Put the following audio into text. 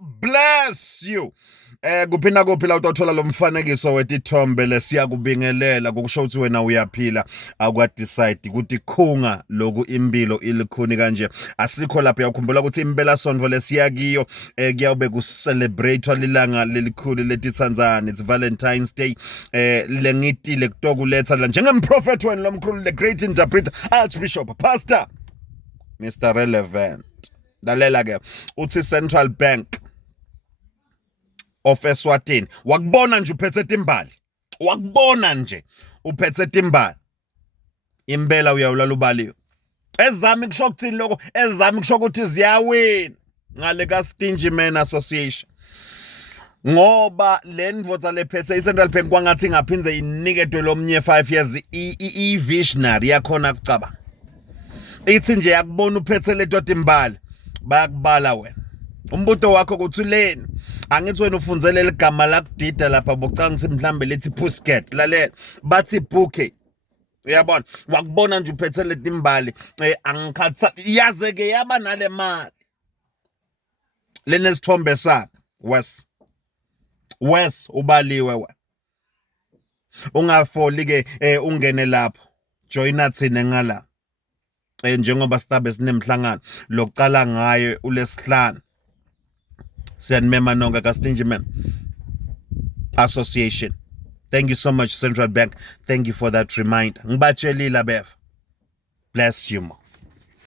bless you. Kuphinda kuphila utothola lo mfanekiso wetithombe lesiyakubingelela ngokusho ukuthi wena uyaphila akwa-decide ukuthi khunga loku impilo ilikhuni kanje asikho lapho yakukhumbula ukuthi impela sonto lesiyakiyo kuyawube ku-celebrate lilanga lelikhulu letitsanzana it's Valentine's Day lengitile kutokuletha la njengemprofethi wena lomkhulu the great interpreter Archbishop Pastor Mr Relevant lalela ke uthi Central Bank of Eswatini wakubona nje uphethe timbali wakubona nje uphethe timbali impela uyawulala ubaliwe ezami kusho ukuthini lokho ezami kusho ukuthi ziyawina ngale ka Stingy Man Association ngoba le ndvodza lephethe iCentral Bank kwangathi ngaphinze iniketwe lomnye 5 years i-visionary yakhona kucabanga ithi nje yakubona uphethe leto timbali bayakubala wena umbuto wakho kuthuleni angithi wena ufundzele ligama lakudida lapha bocanga mhlambe lethi Pussycat lalela bathi bouquet uyabona wakubona nje uphethe letimbali angikhatha yaze ke yaba nale mali lenesithombe sakhe wes ubaliwe wena ungafoli ke ungene lapho joina thina ngala njengoba sitabe sinemhlangano lokucala ngayo ulesihlanu siyanimema nonke ka Stingy Man Association. Thank you so much Central Bank. Thank you for that reminder. Ngibatshelile bef. Bless you more.